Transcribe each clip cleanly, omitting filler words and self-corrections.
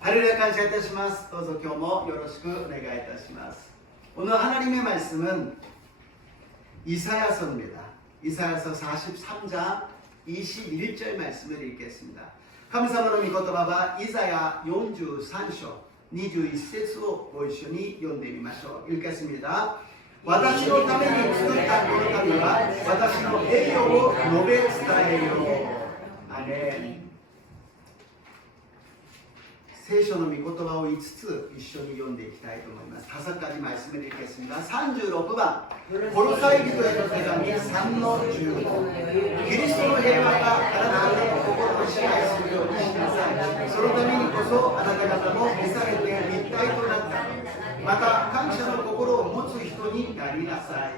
하루를 감사합니다. どうぞ今日もよろしくお願いいたします. 오늘 하나님의 말씀은 이사야서입니다. 이사야서 43장 21절 말씀을 읽겠습니다. 神様の御言葉はイザヤ43章21節をご一緒に読んでみましょう. 읽겠습니다. 私のために作ったこの民は私の栄誉を述べ伝えよう. 아멘. 聖書の御言葉を5つ一緒に読んでいきたいと思います. 5가지 말씀을 읽겠습니다. 36番コロサイ人への手紙3の15キリストの平和があなた方の心を支配するようにしなさい. そのためにこそあなた方も召されて一体となった。また感謝の心を持つ人になりなさい.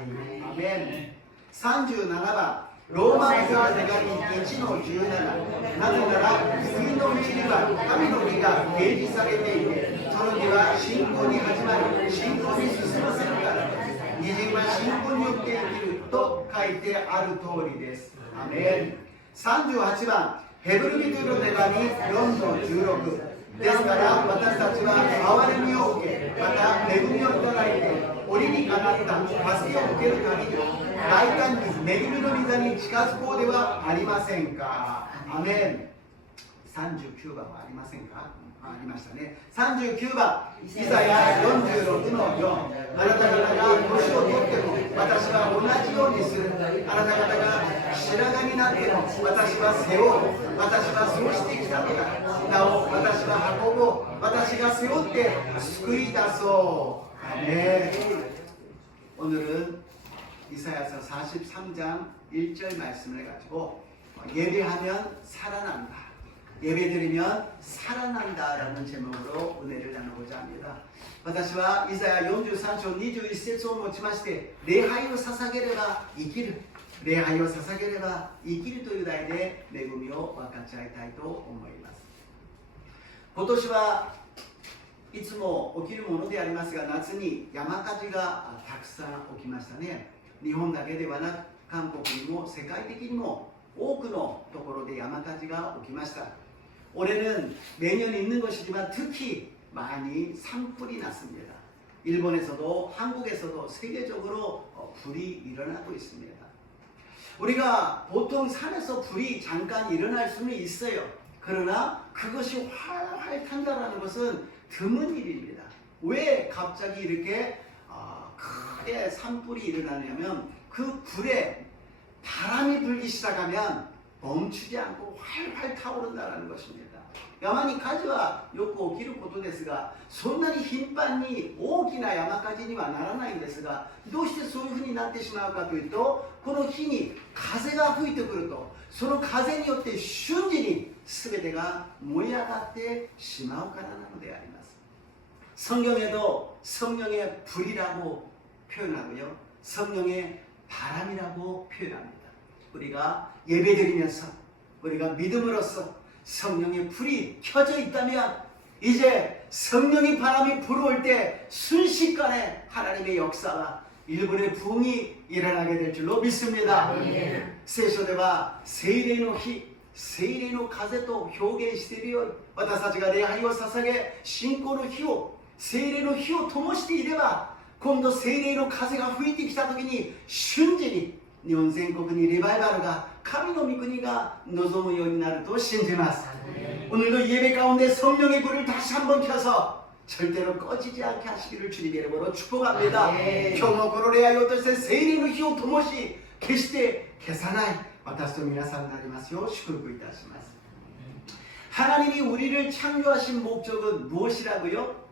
아멘. 37番ローマ人の手紙1の17なぜなら次のうちには神の義が掲示されていてその義は信仰に始まり信仰に進ませるからです。義人は信仰によって生きると書いてある通りです。アメン。38番ヘブル人の手紙4の16ですから私たちは憐れみを受けまた恵みをいただいて折にかなった助けを受けるために大胆に恵みの御座に近づこうではありませんか. アメン。39番はありませんか。ありましたね。39番イザヤ46の4あなた方が年を取っても私は同じようにする。あなた方が白髪になっても私は背負う。私はそうしてきたのだ。なお私は運ぼう。私が背負って救い出そう. 아멘. 오늘은 이사야서 43장 1절 말씀을 가지고 예배하면 살아난다, 예배드리면 살아난다 라는 제목으로 은혜를 나누고자 합니다. 私はイザヤ43章21節をもちまして礼拝を捧げれば生きる、礼拝を捧げれば生きるという題で恵みを分かち合いたいと思います。今年はいつも起きるものでありますが夏に山火事がたくさん起きましたね。日本だけではなく韓国にも世界的にも多くのところで山火事が起きました. 올해는 매년 있는 것이지만 특히 많이 산불이 났습니다. 일본에서도 한국에서도 세계적으로 불이 일어나고 있습니다. 우리가 보통 산에서 불이 잠깐 일어날 수는 있어요. 그러나 그것이 활활 탄다라는 것은 드문 일입니다. 왜 갑자기 이렇게 크게 산불이 일어나냐면 그 불에 바람이 불기 시작하면 멈추지 않고 활활 타오른다는 것입니다. 山に火事はよく起きることですが、そんなに頻繁に大きな山火事にはならないんですが、どうしてそういうふうになってしまうかというと、この日に風が吹いてくると、その風によって瞬時に全てが燃え上がってしまうからなのであります。 성경에도 성령의 불이라고 표현하고요, 성령의 바람이라고 표현합니다. 우리가 예배드리면서 우리가 믿음으로써 성령의 불이 켜져 있다면 이제 성령의 바람이 불어올 때 순식간에 하나님의 역사가 일본의 부흥이 일어나게 될 줄로 믿습니다. 聖書では聖霊の火、聖霊の風と表現しているように私たちが礼拝を捧げ信仰の火を聖霊の火を灯していれば今度聖霊の風が吹いてきた時に瞬時に日本全国にリバイバルが神の御国が望むようになると信じます. 오늘도 예배 가운데 성령의 불을 다시 한번 켜서 절대로 꺼지지 않게 하시기를 주님의 이름으로 축복합니다. 今日もこの礼拝を通して聖霊の火を灯し決して消さない私と皆さんになりますよう祝福いたします. 하나님이 우리를 창조하신 목적은 무엇이라고요?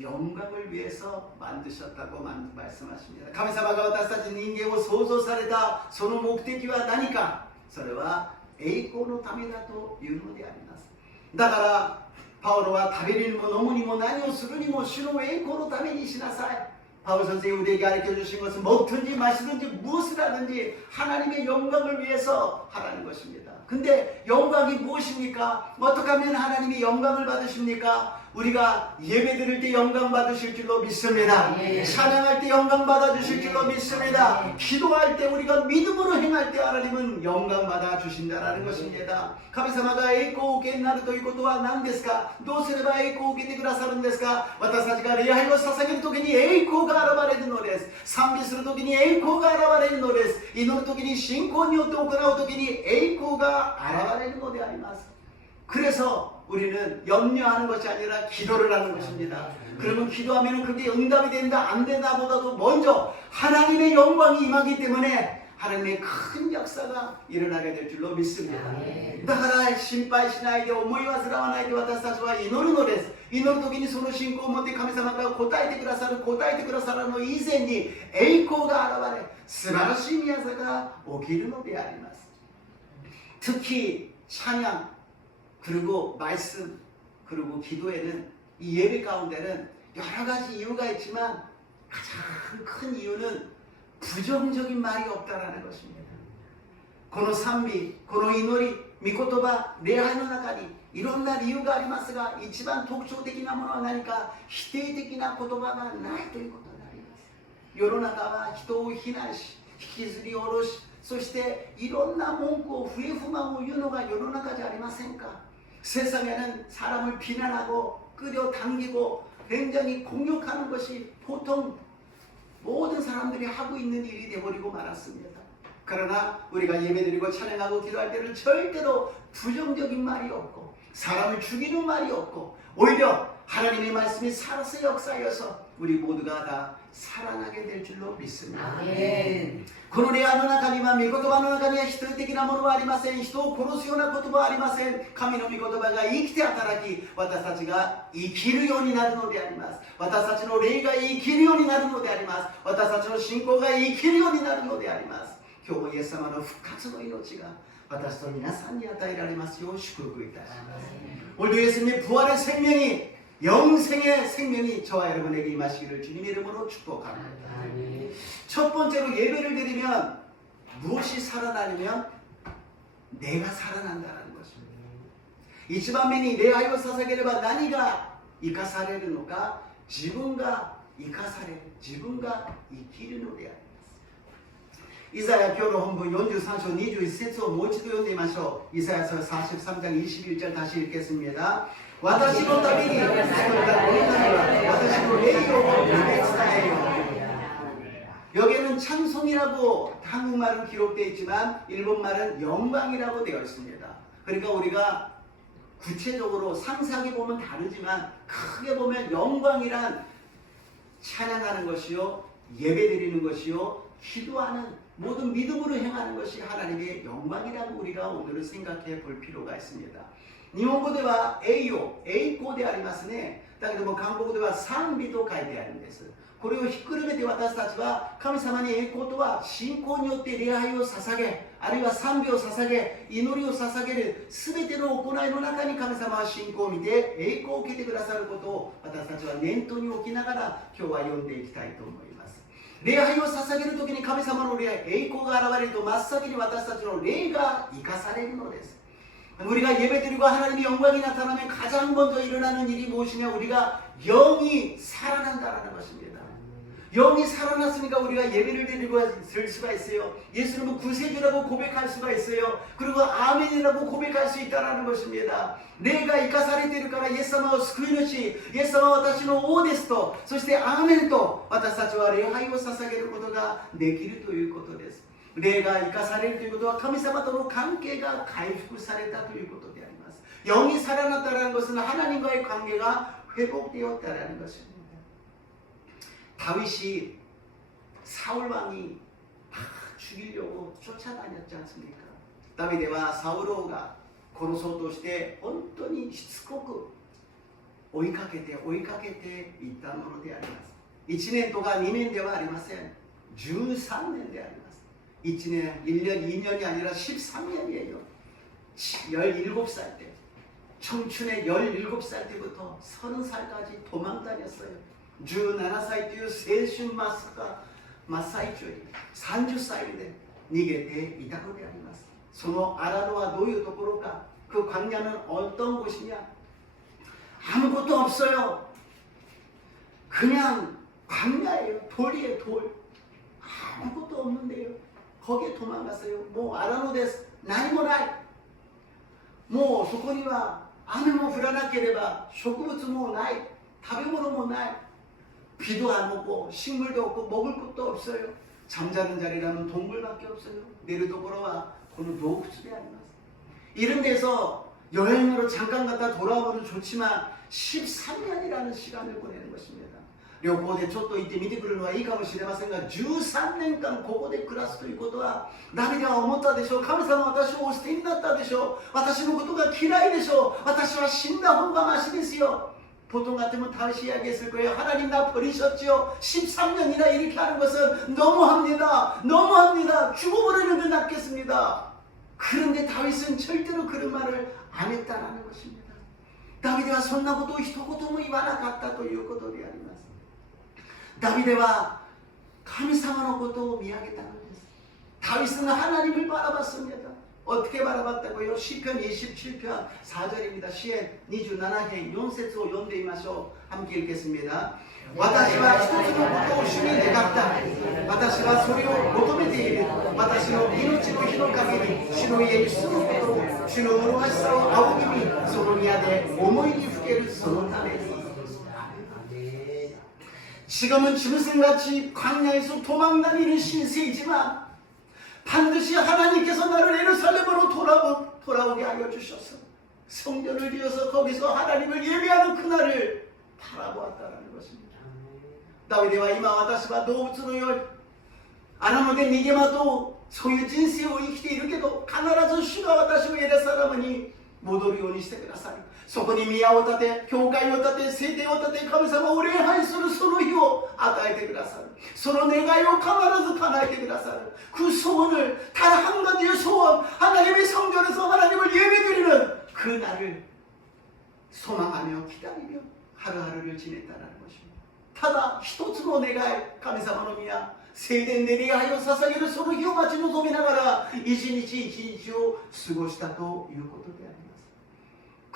영광을 위해서 만드셨다고 말씀하십니다. 神様が私たち人間を創造されたその目的は何か、それは栄光のためだというのであります。だからパウロは食べるにも飲むにも何をするにも主の栄光のためにしなさい. 바울 선생이 우리에게 가르쳐주신 것은 먹든지 마시든지 무엇을 하든지 하나님의 영광을 위해서 하라는 것입니다. 근데 영광이 무엇입니까? 어떻게 하면 하나님이 영광을 받으십니까? 우리가 예배 드릴 때 영광 받으실 줄로 믿습니다. 찬양할 때 영광 받아 주실 줄로 믿습니다. 기도할 때 우리가 믿음으로 행할 때 하나님은 영광 받아 주신다라는 것입니다. 神様が栄光を受けになるということは何ですか？どうすれば栄光を受けてくださるんですか？私たちが礼拝を捧げるときに栄光が現れるのです。賛美するときに栄光が現れるのです。祈るときに信仰によって行うときに栄光が現れるのであります。 그래서 우리는 염려하는 것이 아니라 기도를 하는 것입니다. 그러면 기도하면 그게 응답이 된다 안 된다 보다도 먼저 하나님의 영광이 임하기 때문에 하나님의 큰 역사가 일어나게 될 줄로 믿습니다. だから心配しないで思い煩わないで私たちは祈るのです。祈る時にその信仰を持って神様が答えてくださるの以前に栄光が現れ素晴らしい宮座が起きるのであります。 특히 찬양 그리고 말씀 그리고 기도에는 이 예배 가운데는 여러 가지 이유가 있지만 가장 큰 이유는 부정적인 말이 없다라는 것입니다. この賛美、この祈り、御言葉、礼拝の中にいろんな理由がありますが、一番特徴的なものは何か否定的な言葉がないということであります。世の中は人を非難し、引きずり下ろし、そしていろんな文句を、不平不満を言うのが世の中じゃありませんか。 세상에는 사람을 비난하고 끌어당기고 굉장히 공격하는 것이 보통 모든 사람들이 하고 있는 일이 되어버리고 말았습니다. 그러나 우리가 예배드리고 찬양하고 기도할 때는 절대로 부정적인 말이 없고 사람을 죽이는 말이 없고 오히려 하나님의 말씀이 살아서 역사여서 우리 모두가 다 살아나게 될 줄로 믿습니다. 아멘. この礼拝の中には御言葉の中には否定的なものはありません。人を殺すような言葉はありません。神の御言葉が生きて働き、私たちが生きるようになるのであります。私たちの霊が生きるようになるのであります。私たちの信仰が生きるようになるのであります。今日もイエス様の復活の命が私と皆さんに与えられますよう祝福いたします。 오늘도 예수님의 부활의 생명이 영생의 생명이 저와 여러분에게 임하시기를 주님의 이름으로 축복합니다. 첫 번째로 예배를 드리면 무엇이 살아나냐면 내가 살아난다는 것입니다. 一番目に礼拝を捧げれば何が生かされるのか、自分が生かされる、自分が生きるのであります。 이사야 교로 본문 43章 21節をもう一度読んでみましょう。 이사야서 43장 21절 다시 읽겠습니다. 私のために作ったこの民は私の霊を伝えよ。 여기에는 찬송이라고 한국말은 기록되어 있지만 일본말은 영광이라고 되어 있습니다. 그러니까 우리가 구체적으로 상세하게 보면 다르지만 크게 보면 영광이란 찬양하는 것이요, 예배드리는 것이요, 기도하는 모든 믿음으로 행하는 것이 하나님의 영광이라고 우리가 오늘은 생각해 볼 필요가 있습니다. 日本語では栄誉、栄光でありますね。だけども韓国では賛美と書いてあるんです。これをひっくるめて私たちは神様に栄光とは信仰によって礼拝を捧げ、あるいは賛美を捧げ、祈りを捧げる全ての行いの中に神様は信仰を見て栄光を受けてくださることを私たちは念頭に置きながら今日は読んでいきたいと思います。礼拝を捧げるときに神様の栄光が現れると真っ先に私たちの霊が生かされるのです。 우리가 예배드리고 하나님의 영광이 나타나면 가장 먼저 일어나는 일이 무엇이냐? 우리가 영이 살아난다는 것입니다. 영이 살아났으니까 우리가 예배를 드리고 들 수가 있어요. 예수님은 구세주라고 고백할 수가 있어요. 그리고 아멘이라고 고백할 수 있다는 것입니다. 내가生かされているからイエス様を救い主、イエス様は私の王ですと、そしてアーメンと私たちは礼拝を捧げることができるということです。 霊が生かされるということは神様との関係が回復されたということであります。영이 살아났다는 것은 하나님과의 관계가 회복되었다는 것입니다. 다윗이 사울 왕이 다 죽이려고 쫓아다녔지 않습니까? 다윗과 사울가殺そうとして本当にしつこく追いかけていったものであります。1年とか2年ではありません。13年であります。 1년, 1년, 2년이 아니라 13년이에요. 17살 때, 청춘의 17살 때부터 30살까지 도망다녔어요. 17歳という青春真っ最中に30歳で逃げていたのであります。その荒野はどういうところか、그 광야는 어떤 곳이냐? 아무것도 없어요. 그냥 광야예요. 돌이에요, 돌. 아무것도 없는데요. 거기에 도망갔어요. 뭐 아라노데스, 나니모나이. 뭐そこには雨も降らなければ植物もない、食べ物もない、비도 안 오고 식물도 없고 먹을 것도 없어요. 잠자는 자리라면 동굴밖에 없어요. 내르도보로와 고는 도구츠대 아니마스. 이런 데서 여행으로 잠깐 갔다 돌아오면 좋지만 13년이라는 시간을 보내는 것입니다. 旅行でちょっと行ってみてくるのはいいかもしれませんが、13年間ここで暮らすということは、ダビデは思ったでしょう。神様は私をお捨てになったでしょう。私のことが嫌いでしょう。私は死んだ方がマシですよ。보통 같으면 다시 이야기했을 거예요. 하나님 나 버리셨지요. 13년이나 이렇게 하는 것은 너무합니다. 너무합니다. 죽어버리는 게 낫겠습니다. 그런데 다윗은 절대로 그런 말을 안 했다라는 것입니다. 다비데와 손나고도 히토고토모 이와나갔다ということであります。ダビデは神様のことを見上げたのです。ダビデは하나님을 바라봤습니다. 어떻게 바라봤다고요? 시편 27편 4절입니다. 시엔 27편 4節を読んでみましょう. 함께 읽겠습니다. 私は一つのことを主に願った。私はそれを求めている。私の命の日の限り、主の家に住むことを、主の麗しさを仰ぎ見、その宮で思いにふけるそのために。 지금은 짐승같이 광야에서 도망다니는 신세이지만 반드시 하나님께서 나를 예루살렘으로 돌아오게 하여 주셔서 성전을 지어서 거기서 하나님을 예배하는 그날을 바라보았다는 것입니다. 다윗과今私は動物のようあなので逃げまとうそういう人生を生きているけど必ず主が私をエルサレムに戻るようにしてください。そこに宮を建て、教会を建て、聖殿を建て、神様を礼拝するその日を与えてくださる。その願いを必ず叶えてくださる。그 소원을 단 한 가지의 소원, 하나님의 성전에서 하나님을 예배드리는 그 날을 소망하며 기다리며 하루하루를 지냈다는 것입니다. ただ一つの願い、神様の宮、聖殿で礼拝を捧げるその日を待ち望みながら一日一日を過ごしたということであります。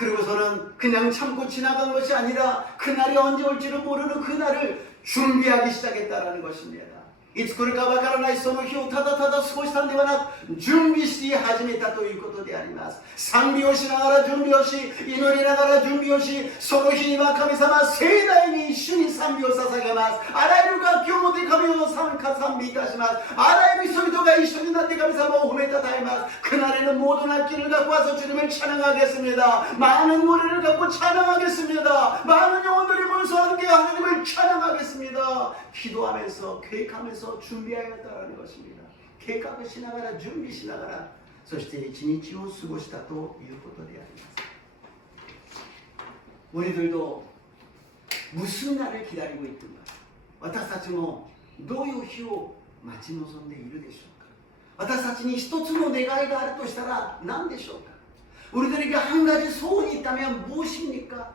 그리고서는 그냥 참고 지나간 것이 아니라 그날이 언제 올지를 모르는 그날을 준비하기 시작했다는 것입니다. いつ来るかわからないその日をただただ過ごしたんではなく準備し始めたということであります。賛美をしながら準備をし、祈りながら準備をし、その日には神様盛大に主に賛美を捧げます。あらゆる楽器を持って神を賛美いたします。あらゆる人々が一緒になって神様を褒めたたえます。 그날에는 모든 악기를 갖고 와서 주님을 찬양하겠습니다. 많은 노래를 갖고 찬양하겠습니다. 많은 영혼들이 모여서 함께 하나님을 찬양하겠습니다. 기도하면서 계획하면서 준비하였다는 것입니다. 계획하고しながら準備しながらそして一日を過ごしたということであります. 우리들도 무슨 날을 기다리고 있던가? 私たちもどういう日を待ち望んでいるでしょうか? 私たちに一つの願いがあるとしたら何でしょうか? 우리들에게 한 가지 소원이 있다면 무엇입니까?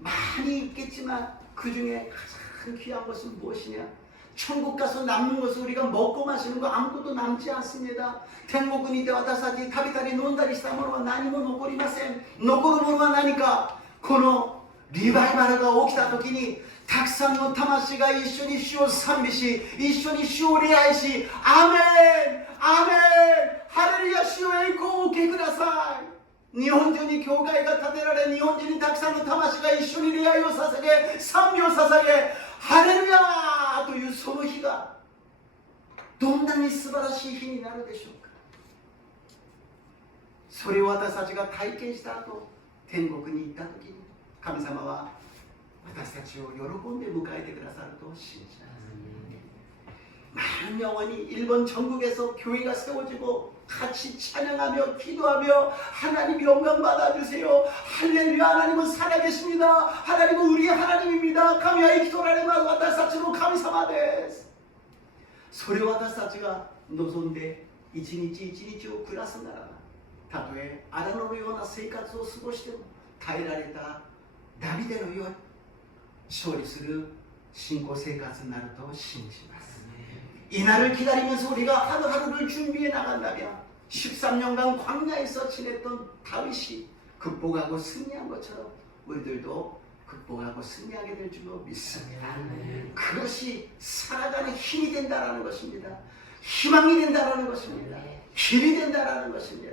많이 있겠지만 그 중에 가장 귀한 것은 무엇이냐? 천국 가서 남는 것은 우리가 먹고 마시는 거 아무것도 남지 않습니다. 天国にいて私たち食べたり飲んだりしたものは何も残りません。残るものは何か、このリバイバルが起きた時にたくさんの魂が一緒に主を賛美し、一緒に主を礼拝し、アメンアメンハレルヤ主を栄光をお受けください。 日本中に教会が建てられ、日本中にたくさんの魂が一緒に礼拝を捧げ、賛美を捧げ、ハレルヤというその日がどんなに素晴らしい日になるでしょうか。それを私たちが体験した後、天国に行った時に神様は私たちを喜んで迎えてくださると信じます。 많은 영혼이 일본 전국에서 교회가 세워지고 같이 찬양하며 기도하며 하나님 영광 받아주세요. 할렐루야 하나님은 살아계십니다. 하나님은 우리의 하나님입니다. 가미와이 기도라레마스私たちの神様です。それを私たちが望んで一日一日を暮らすならば、たとえ荒野のような生活を過ごしても耐えられたダビデのように勝利する信仰生活になると信じます。 이 날을 기다리면서 우리가 하루하루를 준비해 나간다면 13년간 광야에서 지냈던 다윗이 극복하고 승리한 것처럼 우리들도 극복하고 승리하게 될 줄로 믿습니다. 그것이 살아가는 힘이 된다라는 것입니다. 희망이 된다라는 것입니다. 길이 된다라는 것입니다.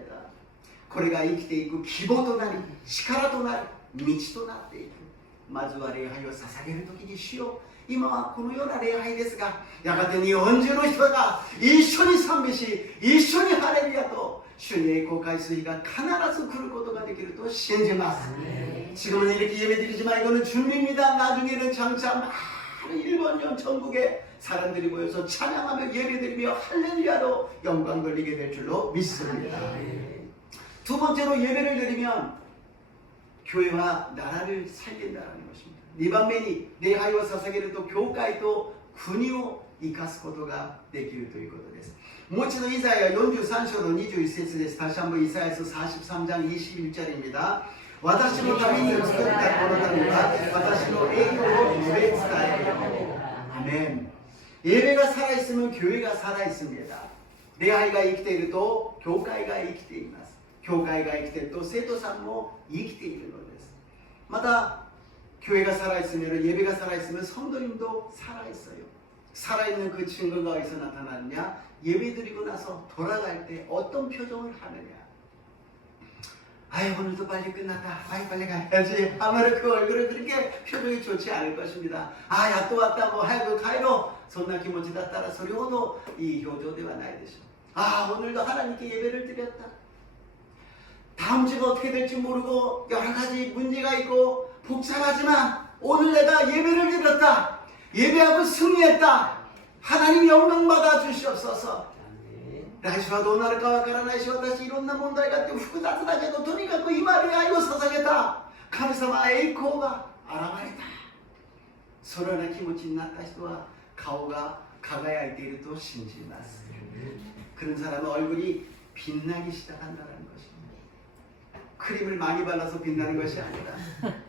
これが生きていく希望となり力となる道となっていく。まずは礼拝を捧げるときに主よ、今はこのような礼拝ですが、やがて日本中の人が一緒に賛美し、一緒にハレルヤと主に栄光を返す日が必ず来ることができると信じます。 지금은 이렇게 예배드리지만 이거는 준비입니다. 나중에는 장차 많은 일본전 전국에 사람들이 모여서 찬양하며 예배드리며 할렐루야로 영광 돌리게 될 줄로 믿습니다. 두 번째로 예배를 드리면 교회와 나라를 살린다는 것입니다. 2番目に礼拝を捧げると教会と国を生かすことができるということです。もう一度イザヤ43章の21節です。다시 한번 이사야서 43장 21절입니다. 私のために作ったこの民は私の栄誉を述べ伝えよ。アメン。 예배가 살아있으면 교회가 살아있습니다.礼拝が生きていると教会が生きています。教会が生きていると生徒さんも生きているのです。また 교회가 살아있으면 예배가 살아있으면 성도님도 살아있어요. 살아있는 그 증거가 어디서 나타나느냐? 예배드리고 나서 돌아갈 때 어떤 표정을 하느냐? 아이 오늘도 빨리 끝났다. 아이 빨리 가야지. 아무래도 그 얼굴은 그렇게 표정이 좋지 않을 것입니다. 아야 또 왔다 뭐 하고 가이로 손나 기모치다 따라 소리호도 이 효조대와 나이 되죠. 아 오늘도 하나님께 예배를 드렸다. 다음 주가 어떻게 될지 모르고 여러 가지 문제가 있고 복잡하지만 오늘 내가 예배를 드렸다. 예배하고 승리했다. 하나님 영광 받아 주시옵소서. 来週はどうなるかわからないし、私いろんな問題があって複雑だけど、とにかく今で愛を捧げた。神様栄光が現れた。そのような気持ちになった人は顔が輝いていると信じます。 그런 사람은 얼굴이 빛나기 시작한다는 것입니다. 크림을 많이 발라서 빛나는 것이 아니라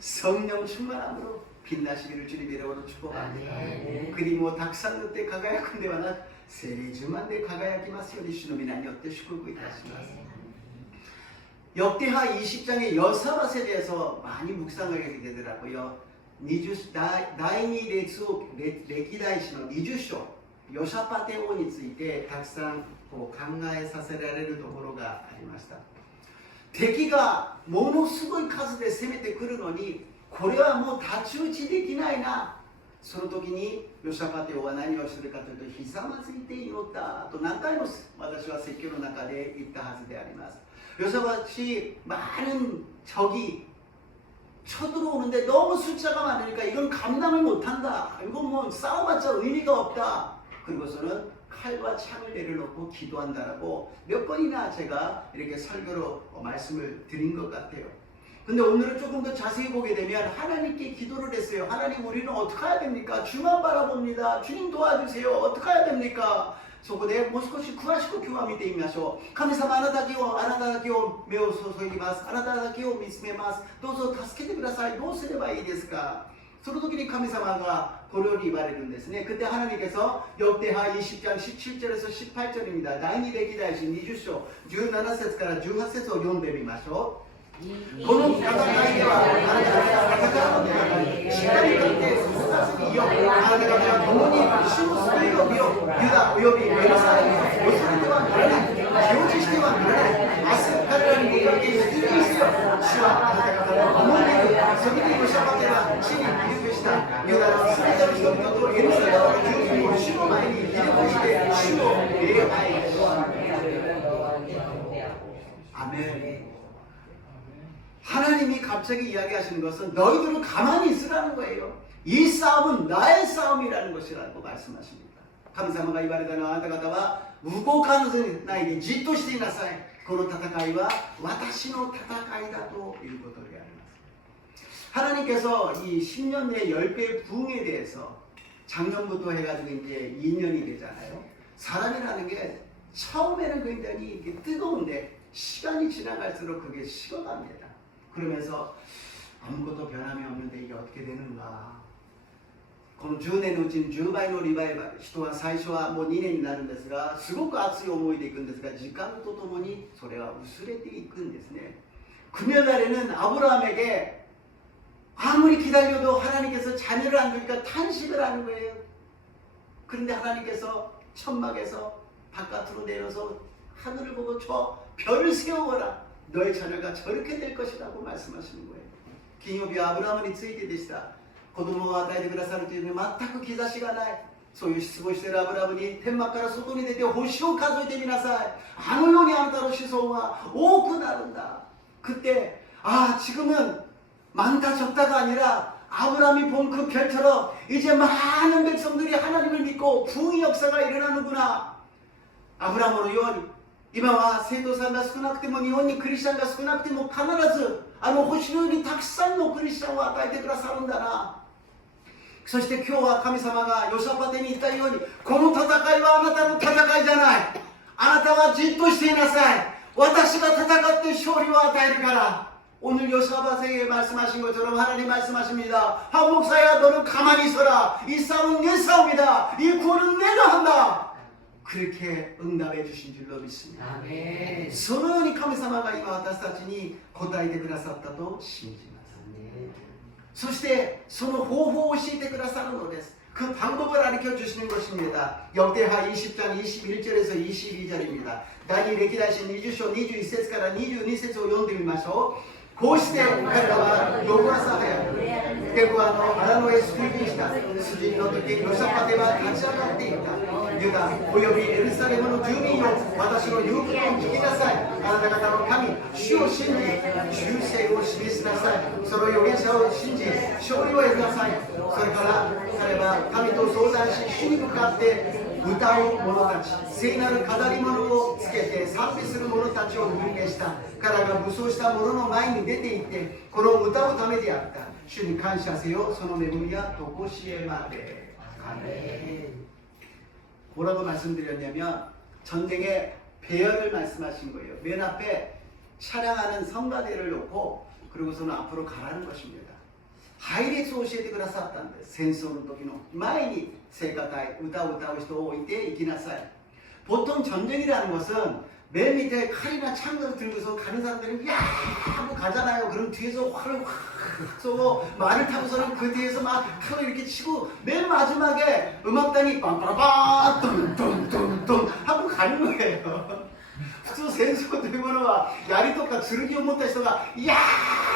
성령 충만함으로 빛나시기를 주님의 이름으로 축복합니다. 그리고 닭산 때 가가야군 데와나 세례주만 데 가가야기마스 요리 주노미난 여때 축복을 이타시마스. 역대하 20장의 여사밧에 대해서 많이 묵상을 하게 되더라고요. 나이니 레츠 레기다이시노 니주쇼 요샤파테 오니 ついてたくさん考えさせられるところがありました。敵がものすごい数で攻めてくるのにこれはもう太刀打ちできないな。その時にヨシャパテオは何をするかというとひざまずいて祈ったと何回も私は説教の中で言ったはずであります。 요사밭이 많은 적이 쳐들어오는데 너무 숫자가 많으니까 이건 감당을 못한다. 이건 뭐 싸워봤자 의미가 없다. 그리고서는 칼과 창을 내려놓고 기도한다라고 몇 번이나 제가 이렇게 설교로 말씀을 드린 것 같아요. 근데 오늘은 조금 더 자세히 보게 되면 하나님께 기도를 했어요. 하나님 우리는 어떻게 해야 됩니까? 주만 바라봅니다. 주님 도와주세요. 어떻게 해야 됩니까? そこでもう少し詳しく今日は見てみましょう。神様あなただけを目を注ぎます。あなただけを見つめます。どうぞ助けてください。どうすればいいですか。その時に神様がこのように言われるんですね。그때 하나님께서 역대하 20장 17절에서 18절입니다. 나인이歴代史 20章 17節から 18節を読んでみましょう。 この戦いではあなたが戦うのではなくしっかりとって復活によあなた方は共に主の救いを見よユダおよびエルサレム恐れてはならない気落ちしてはならない明日彼らに向かって出撃せよ主はあなた方の共にいるそれでヨシャパテは地に降り伏したユダの全ての人々とエルサレムの住民を主の前にひれ伏して主を礼拝しアメン 하나님이 갑자기 이야기하시는 것은 너희들은 가만히 있으라는 거예요. 이 싸움은 나의 싸움이라는 것이라고 말씀하십니다. 神様が言われたのはあなた方は動かずないでじっとしていなさい。この戦いは私の戦いだということであります。 하나님께서 이 10년 내 10배 부흥에 대해서 작년부터 해가지고 이제 2년이 되잖아요. 사람이라는 게 처음에는 굉장히 뜨거운데 시간이 지나갈수록 그게 식어갑니다. 그러면서 아무것도 변함이 없는데 이게 어떻게 되는가. この10年のうちに10倍のリバイバル人は最初はもう2年になるんですがすごく熱い思いでいくんですが時間とともにそれは薄れていくんですね。금요일날에는 아브라함에게 아무리 기다려도 하나님께서 자녀를 안 주니까 탄식을 하는 거예요. 그런데 하나님께서 천막에서 바깥으로 내려서 하늘을 보고 저 별을 세워라. 너의 자녀가 저렇게 될 것이라고 말씀하시는 거예요. 金曜日はアブラハムについてでした。子供を与えてくださるというのに全く兆しがない。そういう失望しているアブラハムに天幕から外に出て星を数えてみなさい。あのようにあなたの子孫は多くなるんだ。 그때 지금은 많다 적다가 아니라 아브라함이 본 그 별처럼 이제 많은 백성들이 하나님을 믿고 부흥의 역사가 일어나는구나. 아브라함으로 요한今は生徒さんが少なくても日本にクリスチャンが少なくても必ず星のようにたくさんのクリスチャンを与えてくださるんだな。そして今日は神様がヨシャパテに言ったようにこの戦いはあなたの戦いじゃない。あなたはじっとしていなさい。私が戦って勝利を与えるから。 오늘 여호사밧에게 말씀하신 것처럼 하나님 말씀하십니다. 한 목사야 너는 가만히 있어라. 이 싸움은 내 싸움이다. 이 구원은 내가 한다. 그렇게 응답해 주신 줄로 믿습니다. 아멘. そのように神様が今私たちに答えてくださったと信じます。そしてその方法を教えてくださるのです。 그 방법을 가르쳐 주시는 것입니다. 역대하 20장 21절에서 22절입니다. 다니歴代史 20章 21節から 22節を読んでみましょう。 こうして彼らは翌朝早くテコアの荒野へ出陣した。出陣の時ヨシャパテは立ち上がっていった。ユダおよびエルサレムの住民よ、私の言うことを聞きなさい。あなた方の神主を信じ忠誠を示しなさい。その預言者を信じ勝利を得なさい。それから彼は神と相談し主に向かって歌う者たち、聖なる飾り物をつけて賛美する者たちを見受けした。彼らが武装した者の前に出て行ってこの歌うためであった。主に感謝せよ。その恵みはとこしえまで。아멘. 뭐라고 말씀드렸냐면 전쟁의 배열을 말씀하신 거예요. 맨 앞에 차량하는 성가대를 놓고 그리고서는 앞으로 가라는 것입니다. 配列を教えてくださったんです。戦争の時の前に聖歌隊、歌を歌う人を置いて行きなさい。 보통 전쟁이라는 것은 맨 밑에 칼이나 창을 들고서 가는 사람들이 야 하고 가잖아요. 그럼 뒤에서 활을 확 쏘고 말을 타고서는 그 뒤에서 막 칼을 이렇게 치고 맨 마지막에 음악단이 빵빵빵 뚱뚱뚱뚱 하고 가는 거예요. 普通戦争というものは槍とか剣を持った人がいや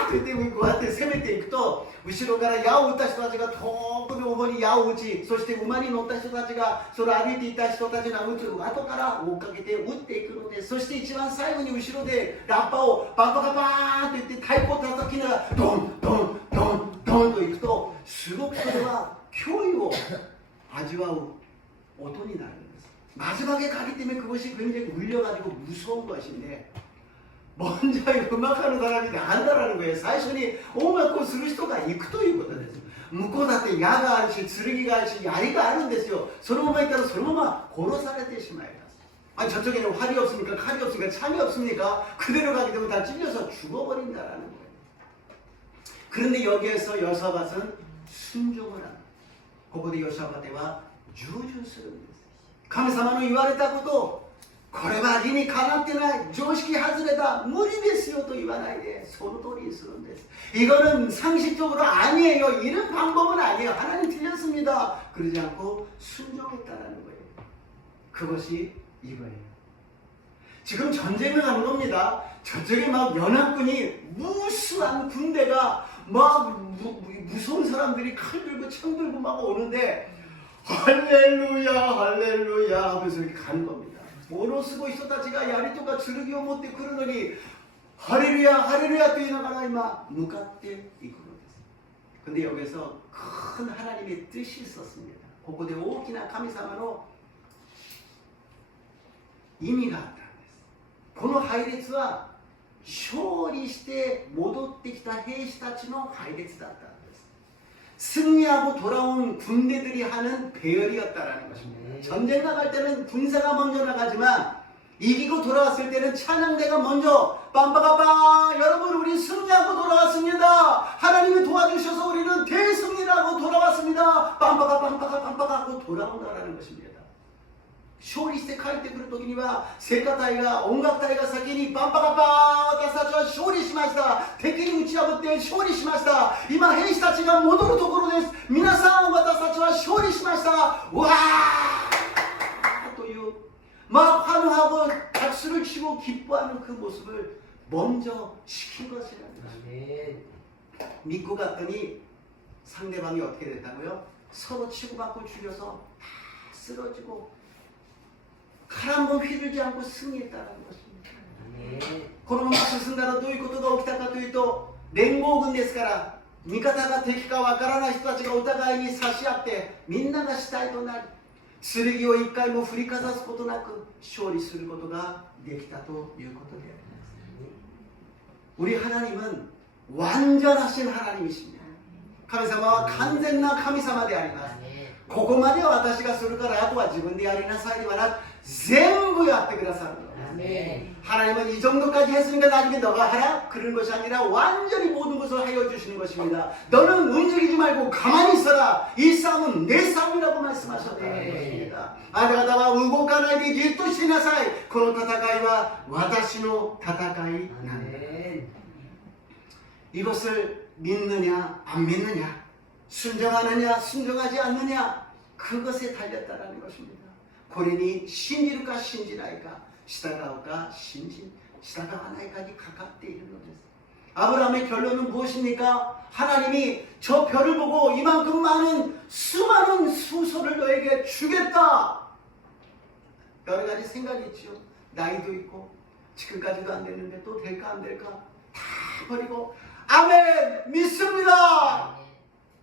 ーと言ってこうやって攻めていくと後ろから矢を撃った人たちが遠くの方に矢を撃ちそして馬に乗った人たちがそれを歩いていた人たちの後から追っかけて撃っていくのです。そして一番最後に後ろでラッパをバンバカバーンと言って太鼓を叩きながらドンドンドンドンといくとすごくそれは脅威を味わう音になるんです。 마지막에 가기 때문에 그것이 굉장히 울려가지고 무서운 것인데 먼저 음악하는 사람이 나간다라는 거예요. 사실은 음악をする人が行くということです。向こうだって矢があるし剣があるし槍があるんですよ。そのまま行ったらそのまま殺されてしまいます。 저쪽에는 활이 없습니까? 칼이 없습니까? 창이 없습니까? 그대로 가게 되면 다 찔려서 죽어버린다라는 거예요. 그런데 여기에서 여호사밧은 순종을 합니다. ここでヨシャパテは従順するんです。 神様の言われたことをこれは理にかなってない常識外れだ無理ですよと言わないでその通りにするんです。 이거는 상식적으로 아니에요. 이런 방법은 아니에요. 하나님 틀렸습니다. 그러지 않고 순종했다라는 거예요. 그것이 이거예요. 지금 전쟁을 하는 겁니다. 저쪽에 막 연합군이 무수한 군대가 막 무서운 사람들이 칼 들고 창 들고 막 오는데 할렐루야 할렐루야 하면서 이렇게 가는 겁니다. ものすごい人たちが槍とか剣を持ってくるのにハレルヤハレルヤと言いながら今向かっていくのです。 근데 여기서 큰 하나님의 뜻이 있었습니다. ここで大きな神様の意味があったんです。この配列は勝利して戻ってきた兵士たちの配列だったんです。 승리하고 돌아온 군대들이 하는 배열이었다라는 것입니다. 전쟁 나갈 때는 군사가 먼저 나가지만 이기고 돌아왔을 때는 찬양대가 먼저 빰빠가빠 여러분 우리 승리하고 돌아왔습니다. 하나님이 도와주셔서 우리는 대승리를 하고 돌아왔습니다. 빰빠가 빰빠가 빰빠가 하고 돌아온다라는 것입니다. 勝利して帰ってくる時には聖歌隊が音楽隊が先にバンバカバー私たちは勝利しました。敵に打ち破って勝利しました。今兵士たちが戻るところです。皆さん私たちは勝利しました。わーという막 환호하고 박수를 치고 기뻐하는 그 모습을 먼저 시킨 것이랍니다. 믿고 갔더니 상대방이 어떻게 됐다고요? 서로 치고받고 죽여서 쓰러지고 칼 한 번 휘둘지 않고 승리했다는 것입니다. このまま進んだらどういうことが起きたかというと連合軍ですから味方が敵かわからない人たちがお互いに差し合ってみんなが死体となり剣を一回も振りかざすことなく勝利することができたということであります。 우리 하나님은 완전하신 하나님이십니다. 神様は完全な神様であります。ここまでは私がするからあとは自分でやりなさいではなく全部やってくださるの。 하나님은 이 정도까지 했으니까 나중에 너가 하라? 그런 것이 아니라 완전히 모든 것을 하여 주시는 것입니다. 너는 움직이지 말고 가만히 있어라. 이 싸움은 내 싸움이라고 말씀하셨다는 것입니다. あなた方は動かないでじっとしなさい。この戦いは私の戦いなんだ。 이것을 믿느냐 안 믿느냐 순종하느냐 순종하지 않느냐 그것에 달렸다라는 것입니다. 고린이 신지를까 신지나이까 시다가오까 신진 시다가하나이까지 가깝게 이르는 것입니다. 아브라함의 결론은 무엇입니까? 하나님이 저 별을 보고 이만큼 많은 수많은 수소를 너에게 주겠다. 여러 가지 생각이 있죠. 나이도 있고 지금까지도 안 됐는데 또 될까 안 될까 다 버리고 아멘 믿습니다.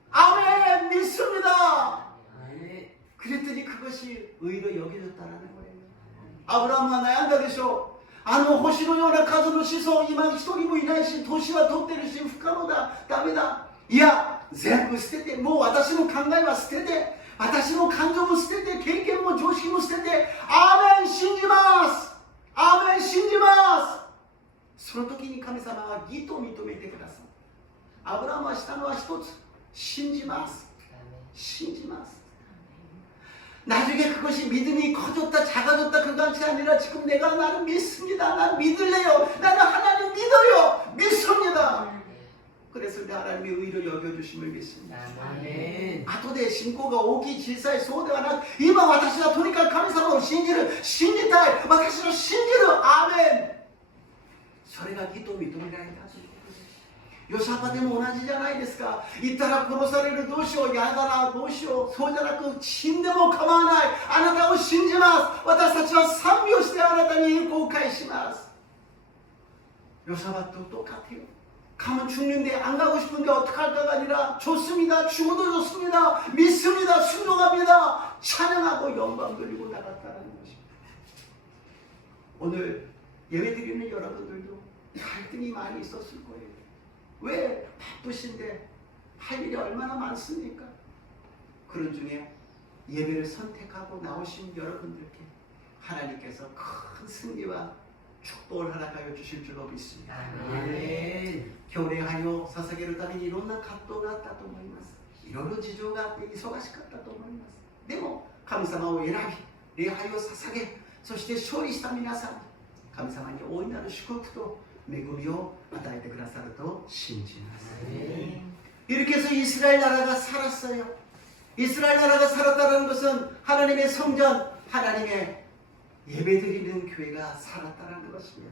아멘 믿습니다. 그랬더니 그것이 의로 여겨졌다라는 거예요. 아브라함は悩んだでしょう。あの星のような数の子孫今一人もいないし年は取ってるし不可能だダメだ。いや全部捨ててもう私の考えは捨てて私の感情も捨てて経験も常識も捨ててアーメン信じますアーメン信じます。その時に神様は義と認めてください。アブラハムはしたのは一つ信じます信じます。 나중에 그것이 믿음이 커졌다 작아졌다 그것이 아니라 지금 내가 나는 믿습니다. 난 믿을래요. 나는 하나님 믿어요. 믿습니다. 그랬을 때 하나님이 의로 여겨주심을 믿습니다. 아멘. 後で信仰が大きい小さいそうではなく今私はとにかく神様を信じる信じたい私の信じるアーメンそれが義と認められたということです。ヨシャパテも同じじゃないですか。言ったら殺されるどうしようやだなどうしようそうじゃなく死んでも構わないあなたを信じます私たちは賛美をしてあなたに栄光を返します。 요사밭도 똑같아요. 가면 죽는데 안 가고 싶은데 어떡할까가 아니라 좋습니다. 죽어도 좋습니다. 믿습니다. 순종합니다. 찬양하고 영광 돌리고 나갔다는 것입니다. 오늘 예배드리는 여러분들도 갈등이 많이 있었을 거예요. 왜 바쁘신데 할 일이 얼마나 많습니까? 그런 중에 예배를 선택하고 나오신 여러분들께 하나님께서 큰 승리와 축복을 허락하여 주실 줄로 믿습니다. 아멘. 교회에 하여捧げるためにいろんな葛藤があったと思います。いろいろ事情があって忙しかったと思います。でも神様を選び礼拝を捧げそして勝利した皆さん神様に大いなる祝福と恵みを与えてくださると信じます。 이렇게 해서 이스라엘 나라가 살았어요. 이스라엘 나라가 살았다는 것은 하나님의 성전, 하나님의 예배드리는 교회가 살았다는 것입니다.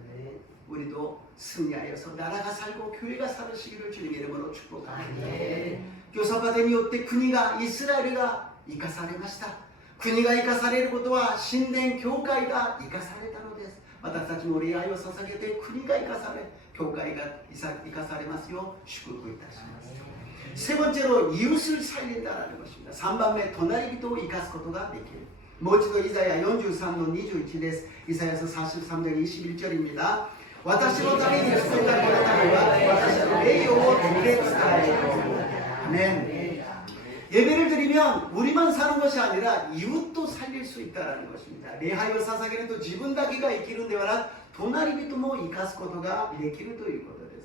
우리도 승리하여서 나라가 살고 교회가 살으시기를 주님 이름으로 축복합니다. 교사바데によって国がイスラエルが生かされました。国が生かされることは神殿教会が生かされたのです。私たちも礼拝を捧げて国が生かされ教会が生かされますよう祝福いたします。 세 번째로 이웃을 살린다라는 것입니다. 3番目 隣人を生かすことができる. 모지도 이사야 43년 21です. 이사야서 43장 21절입니다. 私のために作ったこの民は私の栄誉を受け伝える. 아멘. 예배를 드리면 우리만 사는 것이 아니라 이웃도 살릴 수 있다는 것입니다.礼拝を捧げると自分だけが生きるのではなく隣人も生かすことができるということです.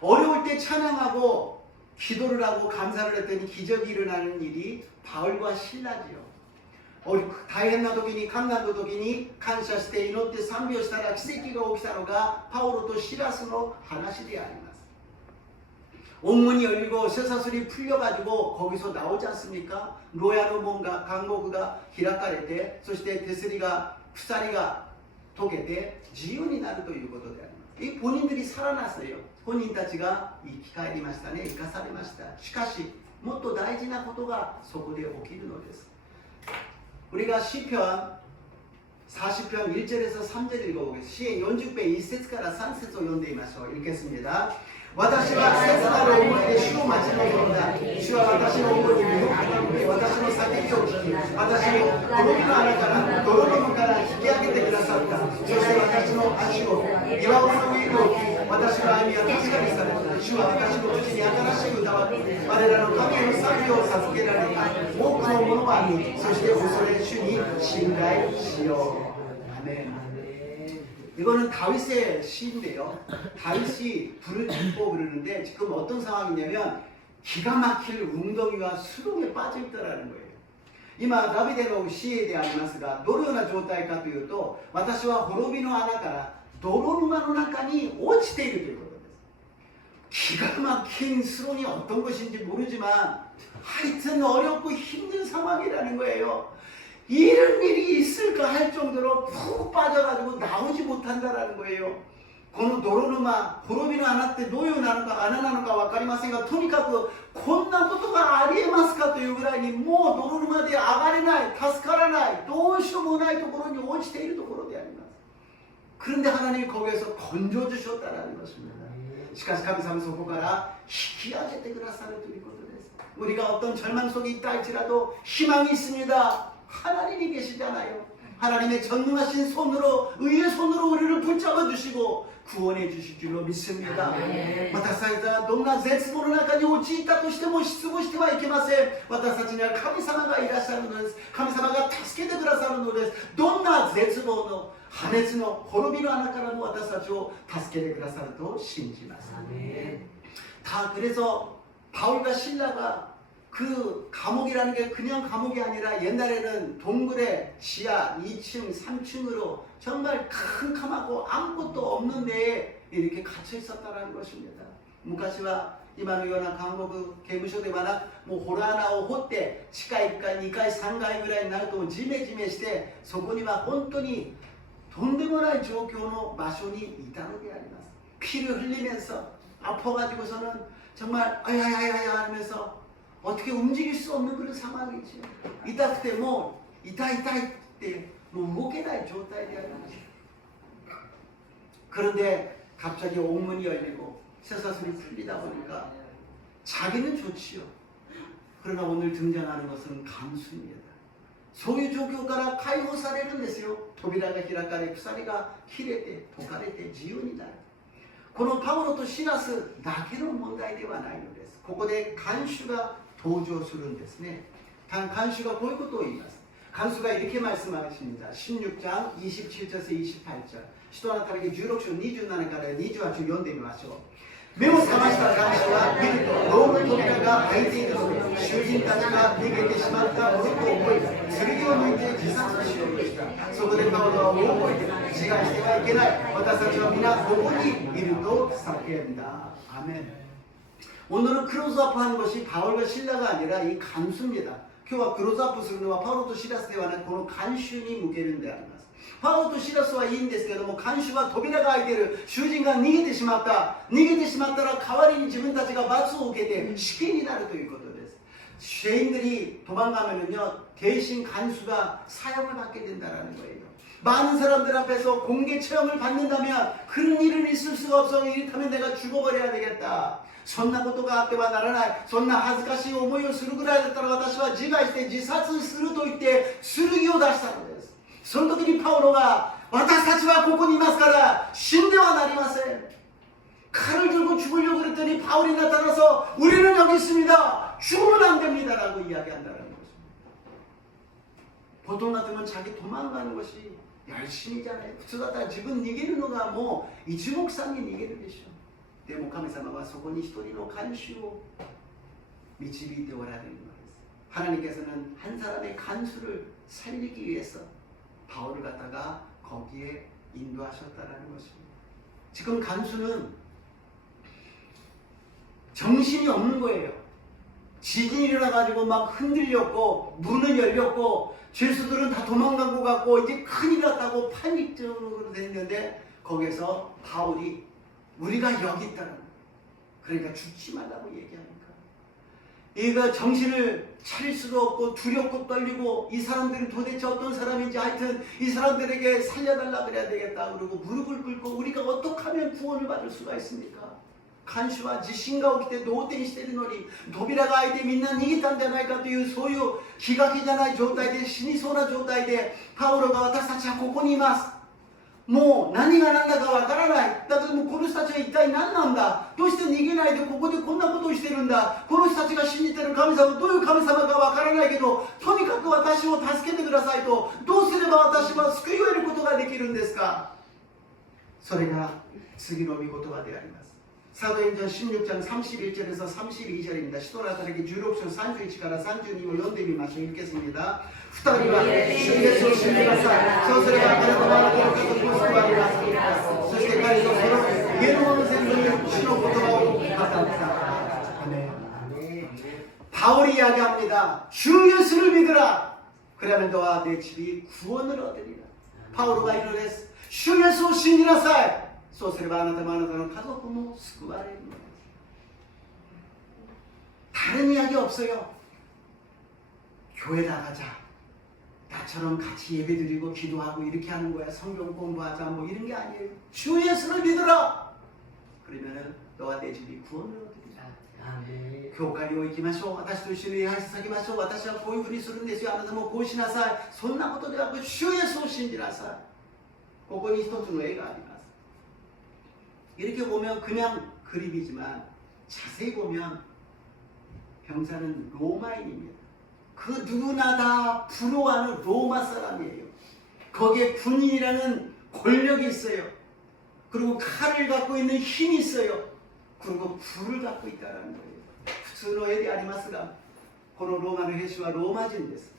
어려울 때 찬양하고 기도를 하고 감사를 했더니 기적이 일어나는 일이 바울과 실라지요. 大変な時に困難の時に感謝して祈って賛美をしたら奇跡が起きたのがパウロとシラスの話であります。 옥문이 열리고 쇠사슬이 풀려가지고 거기서 나오지 않습니까? 로야로 뭔가 강고구가 히라카레테, そして 데스리가 쿠사리가 도게테, 지연이 나るということであります。이 본인들이 살아났어요. 본인たちが 生き返りましたね。生かされました。しかし、もっと大事なことがそこで起きるのです。 우리가 시편 40편 1절에서 3절 읽어보겠습니다. 시의 40편 1節から 3節を読んでみましょう。 읽겠습니다. 私は切なる思いで主を待ち望んだ。主は私の思いに身を傾け、私の叫びを聞き、私を滅びの穴から、泥沼から引き上げてくださった。そして私の足を岩場の上に置き、私の歩みは確かにされた。主は私の口に新しい歌は、我らの神への賛美を授けられた。多くの者は見、そして恐れ主に信頼しよう。アメン。 이거는 다윗의 시인데요. 다윗이 불을 짚고 그러는데 지금 어떤 상황이냐면 기가 막힐 웅덩이와 수렁에 빠져 있다라는 거예요. 今ダビデの詩でありますが、どのような状態かというと、私は滅びの穴から泥沼の中に落ちているということです。 기가 막힌 수렁이 어떤 것인지 모르지만 하여튼 어렵고 힘든 상황이라는 거예요. 이런 일이 있을까 할 정도로 푹 빠져가지고 나오지 못한다라는 거예요. この泥沼、滅びの穴ってどういう穴なのか分かりませんが、とにかくこんなことがありえますかというぐらいにもう泥沼で上がれない、助からない、どうしようもないところに落ちているところであります。 그런데 하나님이 거기에서 건져주셨다라는 것입니다. しかし神様そこから引き上げてくださるということです。 우리가 어떤 절망 속에 있다 할지라도 희망이 있습니다. 하나님이 계시잖아요. 하나님의 전능하신 손으로, 의의 손으로 우리를 붙잡아 주시고 구원해 주실 줄로 믿습니다. 私たちがどんな絶望の中に陥ったとしても失望してはいけません。私たちには神様がいらっしゃるのです。神様が助けてくださるのです。どんな絶望の破滅の滅びの穴からも私たちを助けてくださると信じます。다 그래서 바울과 신라가 그 감옥이라는 게 그냥 감옥이 아니라 옛날에는 동굴에 지하 2층, 3층으로 정말 캄캄하고 아무것도 없는 데에 이렇게 갇혀 있었다는 것입니다. 昔は今のような監獄刑務所ではなく、もうホラー穴を掘って地下1階、2階、3階ぐらいになるとジメジメして、そこには本当にとんでもない状況の場所にいたのであります。 피를 흘리면서 아파가지고서는 정말 아야야야야 하면서 어떻게 움직일 수 없는 그런 상황이죠. 이따 그때 뭐 이따 때 뭐動けない状態であります。 그런데 갑자기 옥문이 열리고 쇠사슬이 풀리다 보니까 자기는 좋지요. 그러나 오늘 등장하는 것은 감수입니다. 소유状況から 解放されるんですよ。扉が開かれ、鎖が切れて解かれて自由になる。このパウロとシラスだけの問題ではないのです。ここで看守が登場するんですね。看守がこういうことを言います。 간수가 이렇게 말씀하십니다. 16장 27절에서 28절. 使徒の働き16章27から28を読んでみましょう。目を覚ました看守は見ると牢の扉が開いているので、囚人たちが逃げてしまったものと思い、剣を抜いて自殺しようとした。そこでパウロは大声で、自害してはいけない。私たちは皆ここにいると叫んだ。アメン。 오늘은 크로즈업하는 것이 바울과 신라가 아니라 이 간수입니다. 今日はクローズアップするのはパウロとシラスではなくこの看守に向けるんであります。パウロとシラスはいいんですけども、看守は扉が開いている。囚人が逃げてしまった。逃げてしまったら代わりに自分たちが罰を受けて死刑になるということです。 죄인들이 도망가면은요, 대신 간수가 사형을 받게 된다는 거예요. 많은 사람들 앞에서 공개 처형을 받는다면 그런 일은 있을 수가 없어. 이렇다면 내가 죽어버려야 되겠다. そんなことがあってはならない。そんな恥ずかしい思いをするぐらいだったら私は自害して自殺すると言って剣を出したのです。その時にパウロが私たちはここにいますから死んではなりません。 칼을 들고 죽으려고 그랬더니 바울이 나타나서 우리는 여기 있습니다. 죽으면 안 됩니다. 라고 이야기한다는 것입니다. 보통 같으면 자기 도망가는 것이 열심이잖아요. 普通だったら自分逃げるのがもう一目散に逃げるでしょう。 でも神様はそこに一人の看守を導いておられるのです。 하나님께서는 한 사람의 간수를 살리기 위해서 바울을 갖다가 거기에 인도하셨다라는 것입니다. 지금 간수는 정신이 없는 거예요. 지진이 일어나가지고 막 흔들렸고 문은 열렸고 죄수들은 다 도망간 것 같고 이제 큰일 났다고 파닉적으로 됐는데 거기서 바울이 우리가 여기 있다는 거예요. 그러니까 죽지 말라고 얘기하니까 얘가 정신을 차릴 수도 없고 두렵고 떨리고 이 사람들은 도대체 어떤 사람인지 하여튼 이 사람들에게 살려달라 그래야 되겠다 그러고 무릎을 꿇고 우리가 어떻게 하면 구원을 받을 수가 있습니까? 監視は地震が起きて動転しているのに扉が開いてみんな逃げたんじゃないかというそういう気が気じゃない状態で死にそうな状態でパウロが私たちはここにいます。もう何が何だかわからない。だけどもこの人たちは一体何なんだ。どうして逃げないでここでこんなことをしてるんだ。この人たちが信じてる神様どういう神様かわからないけどとにかく私を助けてくださいとどうすれば私は救いを得ることができるんですか。それが次の御言葉であります。 사도행전 16장 31절에서 32절입니다. 시도나사에게 16章 31から32を読んでみましょう。 읽겠습니다. 2人は主イエスを信じなさい。そうすれば彼とはあなたの家族も救われます。そして彼とその家の者全部に主の言葉を語った。 바울이 이야기합니다. 주 예수를 믿으라. 그러면 너와 내 집이 구원을 얻으리라. 바울가 이르랬어. 주 예수を信じなさい。 そうすればあなたもあなたの家族も救われるのです。 다른 이야기 없어요. 교회 나가자. 나처럼 같이 예배드리고 기도하고 이렇게 하는 거야. 성경 공부하자 뭐 이런 게 아니에요. 주 예수를 믿으라. 그러면은 너와 내 집이 구원을 얻으리라. 教会を行きましょう。私と一緒に礼拝捧げましょう。私はこういうふうにするんですよ。あなたもこうしなさい。そんなことではなく主イエスを信じなさい。ここに一つの絵があります。 이렇게 보면 그냥 그림이지만 자세히 보면 병사는 로마인입니다. 그 누구나 다 부러워하는 로마 사람이에요. 거기에 군인이라는 권력이 있어요. 그리고 칼을 갖고 있는 힘이 있어요. 그리고 불을 갖고 있다는 거예요. 普通の絵でありますがこのローマの兵士はローマ人です。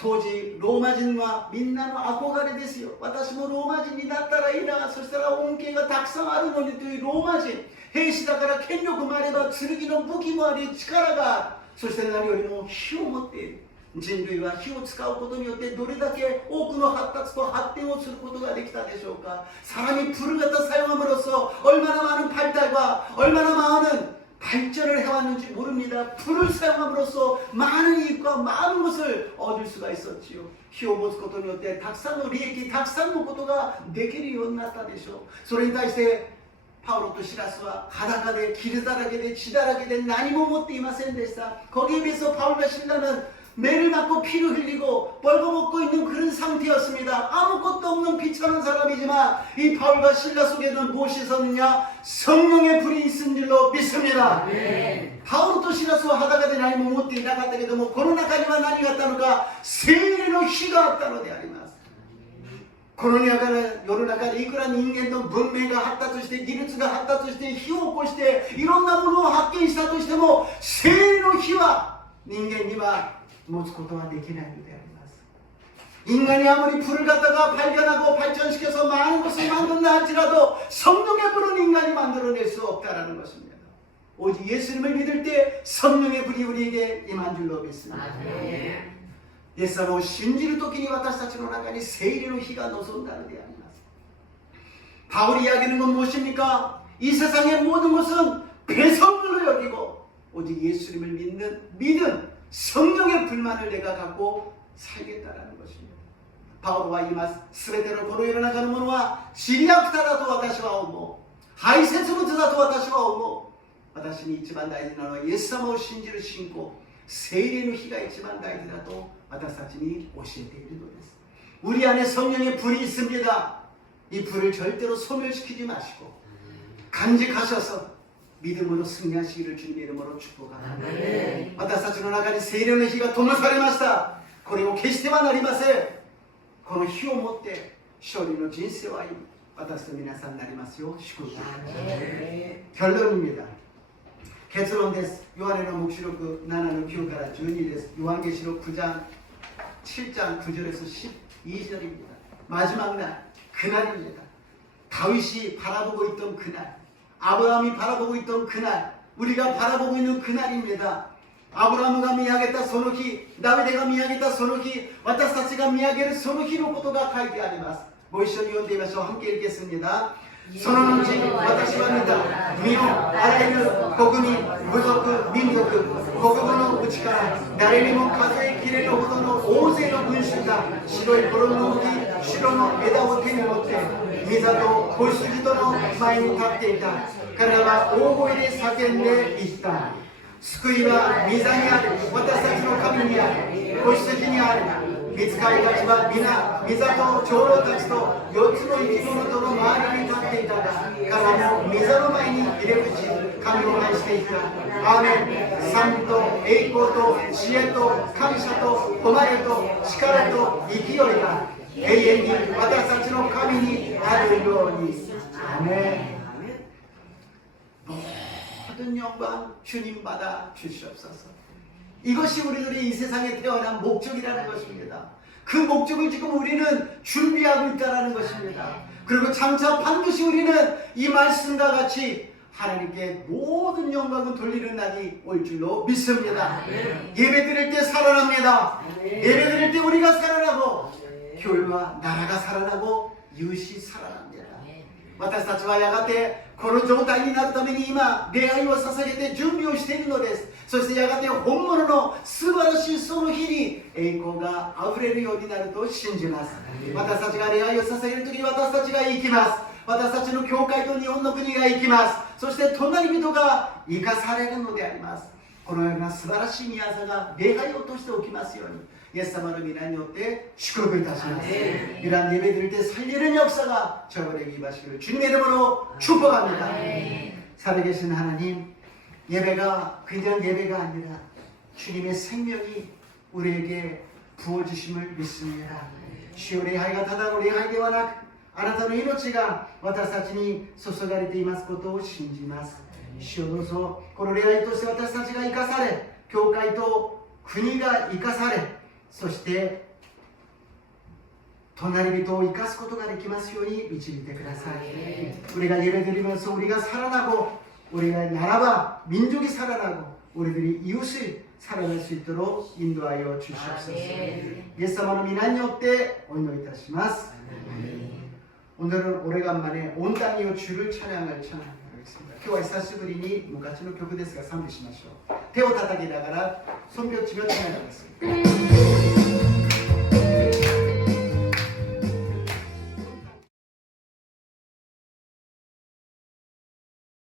当時ローマ人はみんなの憧れですよ。私もローマ人になったらいいな。そしたら恩恵がたくさんあるのにというローマ人。兵士だから権力もあれば剣の武器もあり力がある。そして何よりも火を持っている。人類は火を使うことによってどれだけ多くの発達と発展をすることができたでしょうか。 사람이 불을 갖다 사용함으로써 얼마나 많은 발달과 얼마나 많은 발전을 해왔는지 모릅니다. 불을 사용함으로써 많은 이익과 많은 것을 얻을 수가 있었지요. 火を持つことによってたくさんの利益、たくさんのことができるようになったでしょう。それに対してパウロとシラスは裸で傷だらけで血だらけで何も持っていませんでした。 거기에 비해서 바울과 실라는 매를 맞고 피를 흘리고 벌거벗고 있는 그런 상태였습니다. 아무것도 없는 비천한 사람이지만 이 바울과 실라 속에는 무엇이 있었느냐? 성령의 불이 있은 줄로 믿습니다. 바울とシラスは裸で何も持っていなかったけどもこの中には何があったのか聖霊の火があったのであります。 この世の中でいくら人間の文明が発達して技術が発達して火を起こしていろんなものを発見したとしても聖霊の火は人間には持つことはできないのであります。 인간이 아무리 불을 갖다가 발견하고 발전시켜서 많은 것을 만든다 할지라도 성령의 불은 인간이 만들어낼 수 없다라는 것입니다. 오직 예수님을 믿을 때 성령의 불이 우리에게 임한 줄로 믿습니다. イエス様を信じるときに私たちの中に聖霊の火が望んだのであります。 바울이 이야기하는 건 무엇입니까? 이 세상의 모든 것은 배설물로 여기고 오직 예수님을 믿는 믿음, 성령의 불만을 내가 갖고 살겠다라는 것입니다. 바울과います。すべてのこの世の中のものは知りなくただと私は思う。排泄物だと私は思う。私に一番大事なのはイエス様を信じる信仰、聖霊の火が一番大事だと私たちに教えているのです。 우리 안에 성령의 불이 있습니다. 이 불을 절대로 소멸시키지 마시고 간직하셔서 믿음으로 승리하시기를 주님의 이름으로 축복합니다. 私たちの中に聖霊の火が灯されました。これを決してはなりません。この火を持って勝利の人生を歩み私と皆さんになりますよう祝福。 결론입니다. 結論です。ヨハネの黙示録7の9から12です。요한계시록 9장 7장 9절에서 12절입니다. 마지막 날 그날입니다. 다윗이 바라보고 있던 그날, 아브라함이 바라보고 있던 그날, 우리가 바라보고 있는 그날입니다. 아브라함가見上げたその日、ダビデが見上げたその日、私たちが見上げるその日のことが書いてあります。ご一緒に読んでみましょう。함께 읽겠습니다. その後私は見た身のあらゆる国民、部族、民族、国語のうちから誰にも数えきれるほどの大勢の群衆が白い衣を着、白の枝を手に持って御座と子羊との前に立っていた。彼らは大声で叫んでいった。救いは御座にある、私たちの神にある、子羊にある。御使いたちは皆、御座と長老たちと4つの生き物との周りに立っていたが、彼らも御座の前にひれ伏し、神を愛していた。アーメン。賛美と栄光と知恵と感謝と誉れと力と勢いが永遠に私たちの神にあるように。アーメン。모든 영광 주님 받아 주시옵소서. 이것이 우리들이 이 세상에 태어난 목적이라는 것입니다. 그 목적을 지금 우리는 준비하고 있다는 것입니다. 그리고 장차 반드시 우리는 이 말씀과 같이 하나님께 모든 영광을 돌리는 날이 올 줄로 믿습니다. 예배 드릴 때 살아납니다. 예배 드릴 때 우리가 살아나고 교회와 나라가 살아나고 이웃이 살아납니다. 私たちはやがてこの状態になるために今礼拝を捧げて準備をしているのです。そしてやがて本物の素晴らしいその日に栄光があふれるようになると信じます。私たちが礼拝を捧げる時に私たちが生きます。私たちの教会と日本の国が生きます。そして隣人が生かされるのであります。このような素晴らしい宮座が礼拝を通して起きますようにイエス様の皆によって祝福いたします。이러한 예배 드릴 때 살리는 역사가 저에게 임하시기를 주님의 이름으로 축복합니다. 살아계신 하나님, 예배가 그냥 예배가 아니라 주님의 생명이 우리에게 부어주심을 믿습니다. 주여礼拝がただの礼拝ではなくあなたの命が私たちに注がれていますことを信じます。主よどうぞこの礼拝として私たちが生かされ、教会と国が生かされ、そして隣人を生かすことができますように導いてください。 우리가 예배드리면서 우리가 살아나고 우리가 나라와 민족이 살아나고 우리들이 이웃을 살아날 수 있도록 인도하여 주시옵소서. 예수님의 이름によってお祈りいたします。 오늘은 오래간만에 온 땅이여 주를 찬양을 찬양하겠습니다. 今日は久しぶりに昔の曲ですが賛美しましょう。手を叩きながら손뼉치며 찬양하겠습니다.